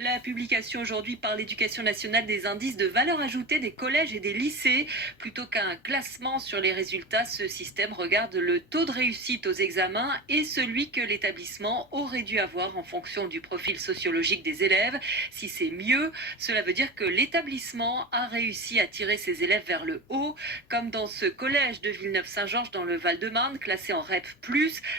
La publication aujourd'hui par l'Éducation nationale des indices de valeur ajoutée des collèges et des lycées. Plutôt qu'un classement sur les résultats, ce système regarde le taux de réussite aux examens et celui que l'établissement aurait dû avoir en fonction du profil sociologique des élèves. Si c'est mieux, cela veut dire que l'établissement a réussi à tirer ses élèves vers le haut, comme dans ce collège de Villeneuve-Saint-Georges dans le Val-de-Marne, classé en REP+.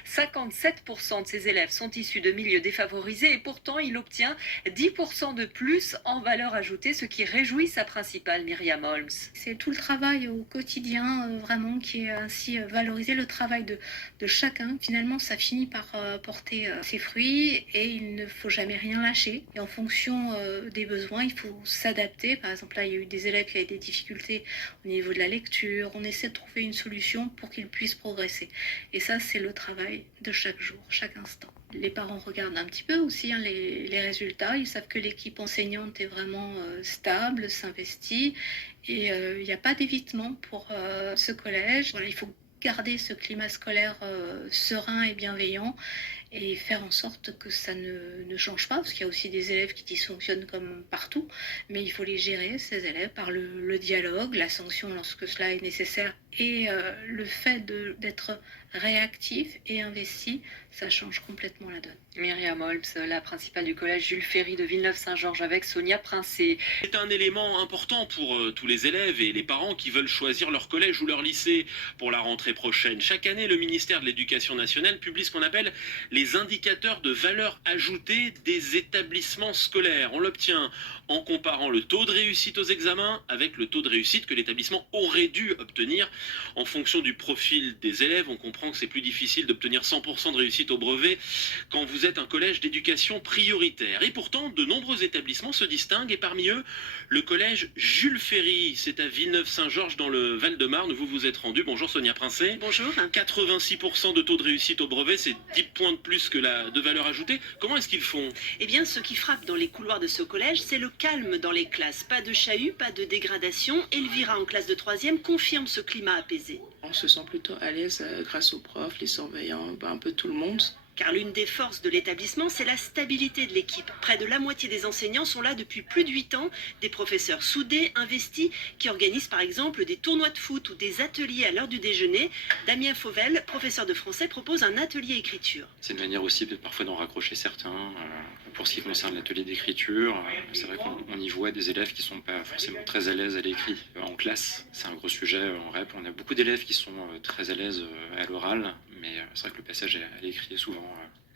57% de ses élèves sont issus de milieux défavorisés et pourtant il obtient 10% de plus en valeur ajoutée, ce qui réjouit sa principale, Myriam Holmes. C'est tout le travail au quotidien, vraiment, qui est ainsi valorisé, le travail de chacun. Finalement, ça finit par porter ses fruits et il ne faut jamais rien lâcher. Et en fonction des besoins, il faut s'adapter. Par exemple, là, il y a eu des élèves qui avaient des difficultés au niveau de la lecture. On essaie de trouver une solution pour qu'ils puissent progresser. Et ça, c'est le travail de chaque jour, chaque instant. Les parents regardent un petit peu aussi les résultats. Ils savent que l'équipe enseignante est vraiment stable, s'investit et il n'y a pas d'évitement pour ce collège. Voilà, il faut garder ce climat scolaire serein et bienveillant et faire en sorte que ça ne change pas, parce qu'il y a aussi des élèves qui dysfonctionnent comme partout, mais il faut les gérer, ces élèves, par le dialogue, la sanction lorsque cela est nécessaire, et le fait d'être réactif et investi, ça change complètement la donne. Myriam Holmes, la principale du collège Jules Ferry de Villeneuve-Saint-Georges avec Sonia Princé. C'est un élément important pour tous les élèves et les parents qui veulent choisir leur collège ou leur lycée pour la rentrée prochaine. Chaque année, le ministère de l'Éducation nationale publie ce qu'on appelle les indicateurs de valeur ajoutée des établissements scolaires. On l'obtient en comparant le taux de réussite aux examens avec le taux de réussite que l'établissement aurait dû obtenir. En fonction du profil des élèves, on comprend que c'est plus difficile d'obtenir 100% de réussite au brevet quand vous êtes un collège d'éducation prioritaire. Et pourtant, de nombreux établissements se distinguent et parmi eux, le collège Jules Ferry. C'est à Villeneuve-Saint-Georges dans le Val-de-Marne où vous vous êtes rendu. Bonjour Sonia Princé. Bonjour. 86% de taux de réussite au brevet, c'est 10 points de plus que de valeur ajoutée. Comment est-ce qu'ils font? Eh bien, ce qui frappe dans les couloirs de ce collège, c'est le calme dans les classes. Pas de chahut, pas de dégradation. Elvira, en classe de 3e, confirme ce climat apaisé. On se sent plutôt à l'aise grâce aux profs, les surveillants, un peu tout le monde. Car l'une des forces de l'établissement, c'est la stabilité de l'équipe. Près de la moitié des enseignants sont là depuis plus de 8 ans. Des professeurs soudés, investis, qui organisent par exemple des tournois de foot ou des ateliers à l'heure du déjeuner. Damien Fauvel, professeur de français, propose un atelier écriture. C'est une manière aussi parfois d'en raccrocher certains. Pour ce qui concerne l'atelier d'écriture, c'est vrai qu'on y voit des élèves qui ne sont pas forcément très à l'aise à l'écrit en classe. C'est un gros sujet en REP. On a beaucoup d'élèves qui sont très à l'aise à l'oral, mais c'est vrai que le passage à l'écrit est souvent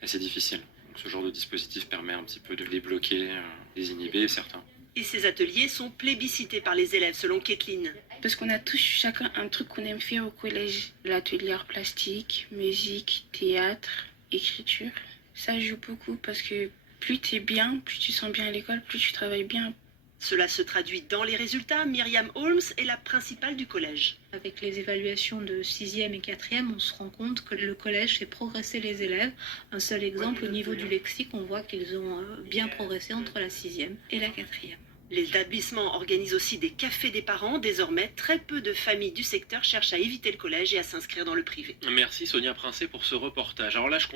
assez difficile. Donc ce genre de dispositif permet un petit peu de les bloquer, les inhiber certains. Et ces ateliers sont plébiscités par les élèves, selon Kathleen. Parce qu'on a tous chacun un truc qu'on aime faire au collège. L'atelier art plastique, musique, théâtre, écriture. Ça joue beaucoup parce que plus tu es bien, plus tu sens bien à l'école, plus tu travailles bien. Cela se traduit dans les résultats. Myriam Holmes est la principale du collège. Avec les évaluations de 6e et 4e, on se rend compte que le collège fait progresser les élèves. Un seul exemple, au niveau du lexique, on voit qu'ils ont bien progressé entre la 6e et la 4e. L'établissement organise aussi des cafés des parents. Désormais, très peu de familles du secteur cherchent à éviter le collège et à s'inscrire dans le privé. Merci Sonia Princé pour ce reportage. Alors là, je